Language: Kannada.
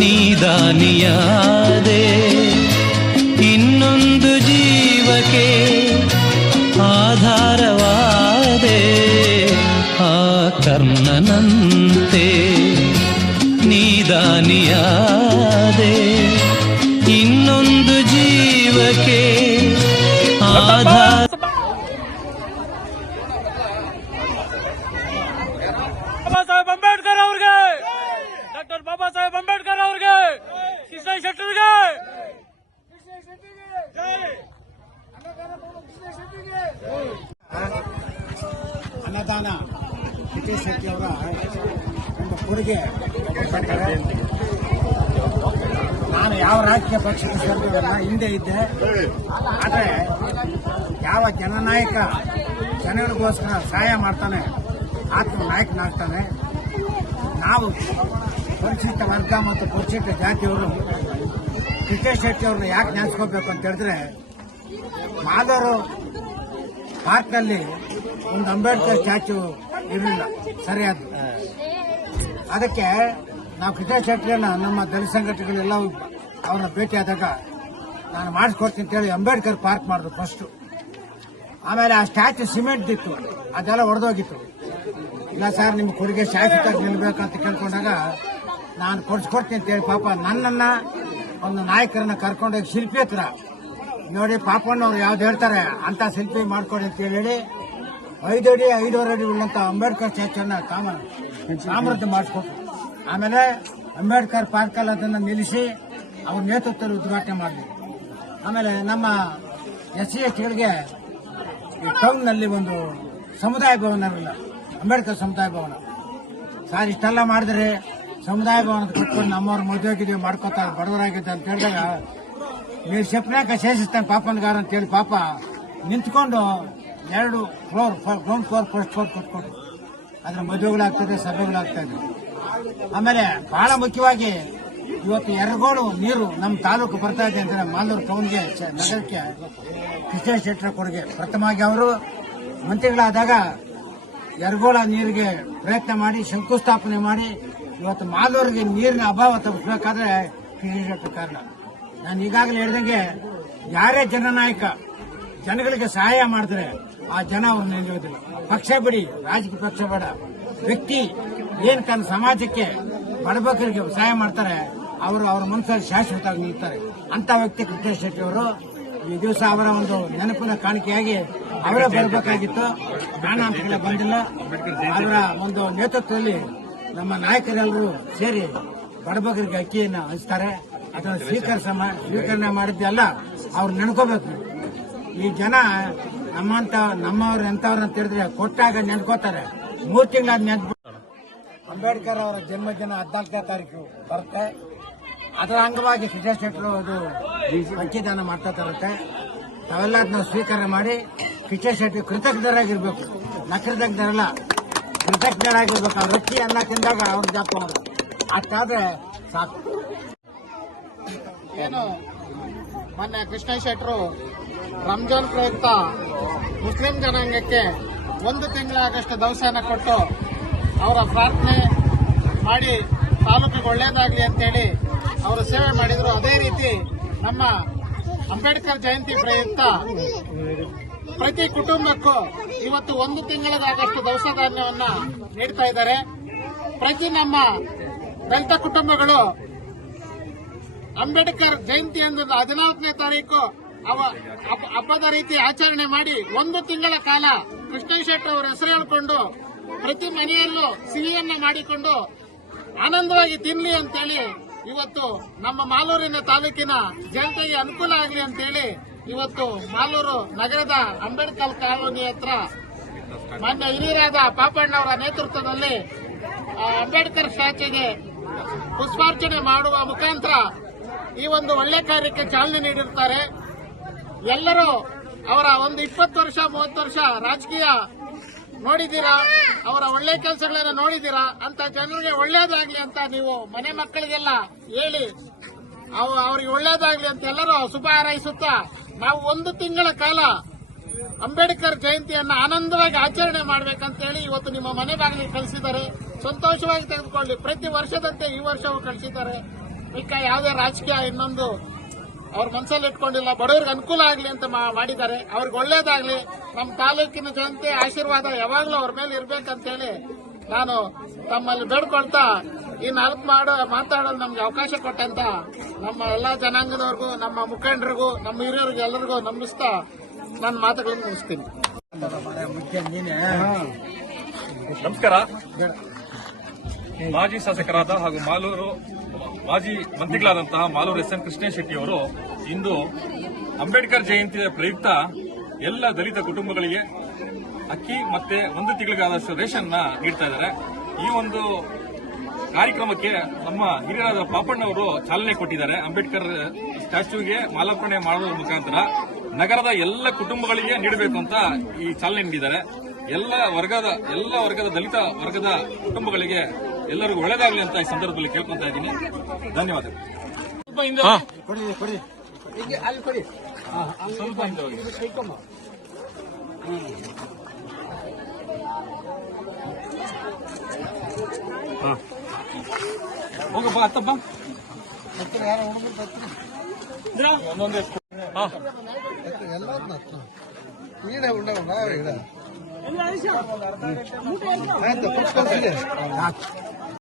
ನೀದಾನಿಯಾದೆ ಇನ್ನೊಂದು ಜೀವಕ್ಕೆ ಆಧಾರವಾದೆ ಆ ಕರ್ಣನಂತೆ ನೀದಾನಿಯಾದೆ ಇನ್ನೊಂದು ಜೀವಕ್ಕೆ ಆಧಾರ ಬಾಬಾ ಸಾಹೇಬ್ ಅಂಬೇಡ್ಕರ್ ಅವ್ರಿಗೆ ಡಾಕ್ಟರ್ ಬಾಬಾ ಸಾಹೇಬ್ ಅಂಬೇಡ್ಕರ್ ಅವ್ರಿಗೆ ಕೃಷ್ಣ ಶೆಟ್ಟರ್ಗೆ ಅನ್ನದಾನ ಕಿಟಿ ಶೆಟ್ಟಿ ಅವರ ಒಂದು ಕೊಡುಗೆ. ನಾನು ಯಾವ ರಾಜಕೀಯ ಪಕ್ಷಕ್ಕೆ ಸೇರಿದವಲ್ಲ, ಹಿಂದೆ ಇದ್ದೆ. ಆದರೆ ಯಾವ ಜನನಾಯಕ ಜನಗಳಿಗೋಸ್ಕರ ಸಹಾಯ ಮಾಡ್ತಾನೆ ಆತ್ಮ ನಾಯಕನಾಗ್ತಾನೆ. ನಾವು ಪರಿಶಿಷ್ಟ ವರ್ಗ ಮತ್ತು ಪರಿಶಿಷ್ಟ ಜಾತಿಯವರು ಕಿಟಿ ಶೆಟ್ಟಿ ಅವ್ರನ್ನ ಯಾಕೆ ನೆನೆಸ್ಕೋಬೇಕು ಅಂತ ಹೇಳಿದ್ರೆ, ಮಾಲೂರು ಪಾರ್ಕ್ನಲ್ಲಿ ಒಂದು ಅಂಬೇಡ್ಕರ್ ಸ್ಟ್ಯಾಚ್ಯೂ ಇರಲಿಲ್ಲ ಸರಿಯಾದ. ಅದಕ್ಕೆ ನಾವು ಕಿಟಿ ಶೆಟ್ಟಿಯನ್ನ ನಮ್ಮ ದಲಿತ ಸಂಘಟನೆಗಳೆಲ್ಲ ಅವ್ರನ್ನ ಭೇಟಿಯಾದಾಗ ನಾನು ಮಾಡಿಸ್ಕೊಡ್ತೀನಿ ಅಂತೇಳಿ ಅಂಬೇಡ್ಕರ್ ಪಾರ್ಕ್ ಮಾಡಿದ್ರು ಫಸ್ಟ್. ಆಮೇಲೆ ಆ ಸ್ಟ್ಯಾಚ್ಯೂ ಸಿಮೆಂಟ್ ಇತ್ತು, ಅದೆಲ್ಲ ಒಡೆದೋಗಿತ್ತು. ಇಲ್ಲ ಸರ್ ನಿಮ್ಮ ಕೊಡುಗೆ ಶಾಶ್ವತ ನಿಲ್ಬೇಕಂತ ಕೇಳ್ಕೊಂಡಾಗ ನಾನು ಕೊಡ್ಸ್ಕೊಡ್ತೀನಿ ಅಂತೇಳಿ ಪಾಪ ನನ್ನನ್ನ ಒಂದು ನಾಯಕರನ್ನ ಕರ್ಕೊಂಡೋಗಿ ಶಿಲ್ಪಿ ಹತ್ರ ನೋಡಿ ಪಾಪಣ್ಣವ್ರು ಯಾವ್ದು ಹೇಳ್ತಾರೆ ಅಂತ ಶಿಲ್ಪಿ ಮಾಡ್ಕೊಡಿ ಅಂತ ಹೇಳಿ 5 ಅಡಿ 5.5 ಅಡಿ ಉಳ್ಳಂತ ಅಂಬೇಡ್ಕರ್ ಸ್ಟ್ಯಾಚ್ಯೂನ್ನ ಸಾಮರ್ಥ್ಯ ಮಾಡಿಸ್ಕೊಟ್ರು. ಆಮೇಲೆ ಅಂಬೇಡ್ಕರ್ ಪಾರ್ಕಲ್ಲಿ ಅದನ್ನು ನಿಲ್ಲಿಸಿ ಅವ್ರ ನೇತೃತ್ವದಲ್ಲಿ ಉದ್ಘಾಟನೆ ಮಾಡಿದ್ವಿ. ಆಮೇಲೆ ನಮ್ಮ SC/STಗಳಿಗೆ ಈ ಟೌನ್ನಲ್ಲಿ ಒಂದು ಸಮುದಾಯ ಭವನ ಇರಲಿಲ್ಲ, ಅಂಬೇಡ್ಕರ್ ಸಮುದಾಯ ಭವನ. ಸರ್ ಇಷ್ಟೆಲ್ಲ ಮಾಡಿದ್ರೆ ಸಮುದಾಯ ಭವನ ಕಟ್ಕೊಂಡು ನಮ್ಮವ್ರ ಮದುವೆ ಮಾಡ್ಕೋತಾರೆ ಬಡವರಾಗಿದೆ ಅಂತ ಹೇಳಿದಾಗ ನೀವು ಸೆಪ್ನಾಕ ಶೇಷಿಸ್ತಾನೆ ಪಾಪನ್ಗಾರ ಅಂತೇಳಿ ಪಾಪ ನಿಂತ್ಕೊಂಡು 2 floor ground floor first floor ಕೊಟ್ಕೊಟ್ರು. ಅದ್ರ ಮದುವೆಗಳಾಗ್ತದೆ, ಸಭೆಗಳಾಗ್ತಾ ಇದೆ. ಆಮೇಲೆ ಬಹಳ ಮುಖ್ಯವಾಗಿ ಇವತ್ತು ಎರಗೋಡು ನೀರು ನಮ್ಮ ತಾಲೂಕು ಬರ್ತಾ ಇದೆ ಅಂದ್ರೆ ಮಾಲೂರು ಟೌನ್ಗೆ ನಗರಕ್ಕೆ ಕಿಟಿ ಶೆಟ್ಟರ ಕೊಡುಗೆ. ಪ್ರಥಮವಾಗಿ ಅವರು ಮಂತ್ರಿಗಳಾದಾಗ ಎರಗೋಳ ನೀರಿಗೆ ಪ್ರಯತ್ನ ಮಾಡಿ ಶಂಕುಸ್ಥಾಪನೆ ಮಾಡಿ ಇವತ್ತು ಮಾಲೂರಿಗೆ ನೀರಿನ ಅಭಾವ ತಪ್ಪಿಸಬೇಕಾದ್ರೆ ಕಿಟಿ ಶೆಟ್ಟರ ಕಾರಣ. ನಾನು ಈಗಾಗಲೇ ಹೇಳಿದಂಗೆ ಯಾರೇ ಜನನಾಯಕ ಜನಗಳಿಗೆ ಸಹಾಯ ಮಾಡಿದ್ರೆ ಆ ಜನ ಅವ್ರನ್ನ ನಿಲ್ಲುವುದಿಲ್ಲ. ಪಕ್ಷ ಬಿಡಿ, ರಾಜಕೀಯ ಪಕ್ಷ ಬೇಡ, ವ್ಯಕ್ತಿ ಏನ್ ತನ್ನ ಸಮಾಜಕ್ಕೆ ಬಡಬಗ್ಗರಿಗೆ ಸಹಾಯ ಮಾಡ್ತಾರೆ ಅವರು ಅವ್ರ ಮನಸ್ಸಲ್ಲಿ ಶಾಶ್ವತವಾಗಿ ನಿಲ್ತಾರೆ. ಅಂತ ವ್ಯಕ್ತಿ ಕಿಟಿ ಶೆಟ್ಟಿ ಅವರು. ಈ ದಿವಸ ಅವರ ಒಂದು ನೆನಪಿನ ಕಾಣಿಕೆಯಾಗಿ ಅವರೇ ಬರಬೇಕಾಗಿತ್ತು, ನಾನಾಂಶಗಳ ಬಂದಿಲ್ಲ. ಅವರ ಒಂದು ನೇತೃತ್ವದಲ್ಲಿ ನಮ್ಮ ನಾಯಕರೆಲ್ಲರೂ ಸೇರಿ ಬಡಬಗ್ಗರಿಗೆ ಅಕ್ಕಿಯನ್ನು ಹಂಚ್ತಾರೆ. ಅದನ್ನು ಸ್ವೀಕರಣೆ ಮಾಡಿದ್ದೆಲ್ಲ ಅವ್ರು ನೆನ್ಕೋಬೇಕು. ಈ ಜನ ನಮ್ಮವ್ರು ಎಂತವ್ರ ಅಂತ ಹೇಳಿದ್ರೆ ಕೊಟ್ಟಾಗ ನೆನ್ಕೋತಾರೆ, 3 ತಿಂಗಳಾದ ನೆನ್ಪು. ಅಂಬೇಡ್ಕರ್ ಅವರ ಜನ್ಮದಿನ 14ನೇ ತಾರೀಕು ಬರುತ್ತೆ. ಅದರ ಅಂಗವಾಗಿ ಕಿಟಿ ಶೆಟ್ಟರು ಅದು ಅಕ್ಕಿದಾನ ಮಾಡ್ತಾ ಇರುತ್ತೆ. ತಾವೆಲ್ಲ ಅದನ್ನ ಸ್ವೀಕಾರ ಮಾಡಿ ಕಿಟಿ ಶೆಟ್ಟಿ ಕೃತಜ್ಞರಾಗಿರ್ಬೇಕು, ನಕೃತಜ್ಞರಲ್ಲ, ಕೃತಜ್ಞರಾಗಿರ್ಬೇಕು. ಅವ್ರ ಅಕ್ಕಿ ಅನ್ನ ತಿಂದಾಗ ಅವ್ರ ಜಾಪ ಮಾಡೋದು ಅಷ್ಟಾದ್ರೆ ಸಾಕು. ಏನು ಮೊನ್ನೆ ಕೃಷ್ಣ ಶೆಟ್ಟರು ರಂಜಾನ್ ಪ್ರಯುಕ್ತ ಮುಸ್ಲಿಂ ಜನಾಂಗಕ್ಕೆ 1 ತಿಂಗಳಾಗಷ್ಟು ದವಸನ ಕೊಟ್ಟು ಅವರ ಪ್ರಾರ್ಥನೆ ಮಾಡಿ ತಾಲೂಕಿಗೆ ಒಳ್ಳೇದಾಗ್ಲಿ ಅಂತೇಳಿ ಅವರು ಸೇವೆ ಮಾಡಿದ್ರು. ಅದೇ ರೀತಿ ನಮ್ಮ ಅಂಬೇಡ್ಕರ್ ಜಯಂತಿ ಪ್ರಯುಕ್ತ ಪ್ರತಿ ಕುಟುಂಬಕ್ಕೂ ಇವತ್ತು 1 ತಿಂಗಳಾಗಷ್ಟು ದವಸ ಧಾನ್ಯವನ್ನ ನೀಡ್ತಾ ಇದ್ದಾರೆ. ಪ್ರತಿ ನಮ್ಮ ದಲಿತ ಕುಟುಂಬಗಳು ಅಂಬೇಡ್ಕರ್ ಜಯಂತಿ ಅಂದ್ರೆ 14ನೇ ತಾರೀಕು ಹಬ್ಬದ ರೀತಿ ಆಚರಣೆ ಮಾಡಿ 1 ತಿಂಗಳ ಕಾಲ ಕೃಷ್ಣ ಶೆಟ್ಟಿ ಅವರ ಹೆಸರು ಹೇಳಿಕೊಂಡು ಪ್ರತಿ ಮನೆಯಲ್ಲೂ ಸಿಹಿಯನ್ನ ಮಾಡಿಕೊಂಡು ಆನಂದವಾಗಿ ತಿನ್ಲಿ ಅಂತೇಳಿ ಇವತ್ತು ನಮ್ಮ ಮಾಲೂರಿನ ತಾಲೂಕಿನ ಜನತೆಗೆ ಅನುಕೂಲ ಆಗಲಿ ಅಂತೇಳಿ ಇವತ್ತು ಮಾಲೂರು ನಗರದ ಅಂಬೇಡ್ಕರ್ ಕಾಲೋನಿ ಹತ್ರ ಮಾನ್ಯ ಹಿರಿಯರಾದ ಪಾಪಣ್ಣವರ ನೇತೃತ್ವದಲ್ಲಿ ಅಂಬೇಡ್ಕರ್ ಸ್ಟ್ಯಾಚ್ಯೂಗೆ ಪುಷ್ಪಾರ್ಚನೆ ಮಾಡುವ ಮುಖಾಂತರ ಈ ಒಂದು ಒಳ್ಳೆ ಕಾರ್ಯಕ್ಕೆ ಚಾಲನೆ ನೀಡಿರುತ್ತಾರೆ. ಎಲ್ಲರೂ ಅವರ ಒಂದು 20 ವರ್ಷ 30 ವರ್ಷ ರಾಜಕೀಯ ನೋಡಿದ್ದೀರಾ, ಅವರ ಒಳ್ಳೆ ಕೆಲಸಗಳನ್ನ ನೋಡಿದ್ದೀರಾ ಅಂತ ಜನರಿಗೆ ಒಳ್ಳೇದಾಗ್ಲಿ ಅಂತ ನೀವು ಮನೆ ಮಕ್ಕಳಿಗೆಲ್ಲ ಹೇಳಿ ಅವ್ರಿಗೆ ಒಳ್ಳೇದಾಗ್ಲಿ ಅಂತ ಎಲ್ಲರೂ ಶುಭ ಹಾರೈಸುತ್ತಾ ನಾವು 1 ತಿಂಗಳ ಕಾಲ ಅಂಬೇಡ್ಕರ್ ಜಯಂತಿಯನ್ನ ಆನಂದವಾಗಿ ಆಚರಣೆ ಮಾಡಬೇಕಂತ ಹೇಳಿ ಇವತ್ತು ನಿಮ್ಮ ಮನೆ ಬಾಗಿಲಿಗೆ ಕಳಿಸಿದ್ದಾರೆ. ಸಂತೋಷವಾಗಿ ತೆಗೆದುಕೊಳ್ಳಿ. ಪ್ರತಿ ವರ್ಷದಂತೆ ಈ ವರ್ಷವೂ ಕಳಿಸಿದ್ದಾರೆ. ಮಿಕ್ಕ ಯಾವುದೇ ರಾಜಕೀಯ ಇನ್ನೊಂದು ಅವ್ರ ಮನಸ್ಸಲ್ಲಿ ಇಟ್ಕೊಂಡಿಲ್ಲ. ಬಡವರಿಗೆ ಅನುಕೂಲ ಆಗಲಿ ಅಂತ ಮಾಡಿದ್ದಾರೆ. ಅವ್ರಿಗೆ ಒಳ್ಳೇದಾಗ್ಲಿ. ನಮ್ಮ ತಾಲೂಕಿನ ಜನತೆ ಆಶೀರ್ವಾದ ಯಾವಾಗಲೂ ಅವ್ರ ಮೇಲೆ ಇರ್ಬೇಕಂತೇಳಿ ನಾನು ತಮ್ಮಲ್ಲಿ ಬೇಡ್ಕೊಳ್ತಾ ಈ 4 ಮಾತಾಡಲು ನಮ್ಗೆ ಅವಕಾಶ ಕೊಟ್ಟಂತ ನಮ್ಮ ಎಲ್ಲಾ ಜನಾಂಗದವ್ರಿಗೂ, ನಮ್ಮ ಮುಖಂಡರಿಗೂ, ನಮ್ಮ ಹಿರಿಯರಿಗೂ ಎಲ್ಲರಿಗೂ ನಂಬಿಸ್ತಾ ನನ್ನ ಮಾತುಗಳನ್ನು ಮುಗಿಸ್ತೀನಿ. ನಮಸ್ಕಾರ. ಮಾಜಿ ಶಾಸಕರಾದ ಹಾಗೂ ಮಾಜಿ ಮಂತ್ರಿಗಳಾದಂತಹ ಮಾಲೂರು ಎಸ್ ಎನ್ ಕೃಷ್ಣೇಶ್ ಶೆಟ್ಟಿ ಅವರು ಇಂದು ಅಂಬೇಡ್ಕರ್ ಜಯಂತಿಯ ಪ್ರಯುಕ್ತ ಎಲ್ಲ ದಲಿತ ಕುಟುಂಬಗಳಿಗೆ ಅಕ್ಕಿ ಮತ್ತೆ 1 ತಿಂಗಳಿಗಾದಷ್ಟು ರೇಷನ್ ನೀಡ್ತಾ ಇದ್ದಾರೆ. ಈ ಒಂದು ಕಾರ್ಯಕ್ರಮಕ್ಕೆ ನಮ್ಮ ಹಿರಿಯರಾದ ಪಾಪಣ್ಣವರು ಚಾಲನೆ ಕೊಟ್ಟಿದ್ದಾರೆ. ಅಂಬೇಡ್ಕರ್ ಸ್ಟ್ಯಾಚ್ಯೂಗೆ ಮಾಲಾರ್ಪಣೆ ಮಾಡುವ ಮುಖಾಂತರ ನಗರದ ಎಲ್ಲ ಕುಟುಂಬಗಳಿಗೆ ನೀಡಬೇಕು ಅಂತ ಈ ಚಾಲನೆ ನೀಡಿದ್ದಾರೆ. ಎಲ್ಲ ವರ್ಗದ ದಲಿತ ವರ್ಗದ ಕುಟುಂಬಗಳಿಗೆ ಎಲ್ಲರಿಗೂ ಒಳ್ಳೆಯದಾಗಲಿ ಅಂತ ಈ ಸಂದರ್ಭದಲ್ಲಿ ಕೇಳ್ಕೊಂತಾ ಇದ್ದೀನಿ. ಧನ್ಯವಾದಗಳು. ಸ್ವಲ್ಪ ಹಿಂದೆ ಹೋಗಿ. ಹೋಗಪ್ಪ, ಹತ್ತಪ್ಪ. ಒಂದೊಂದೇ ಆಯ್ತು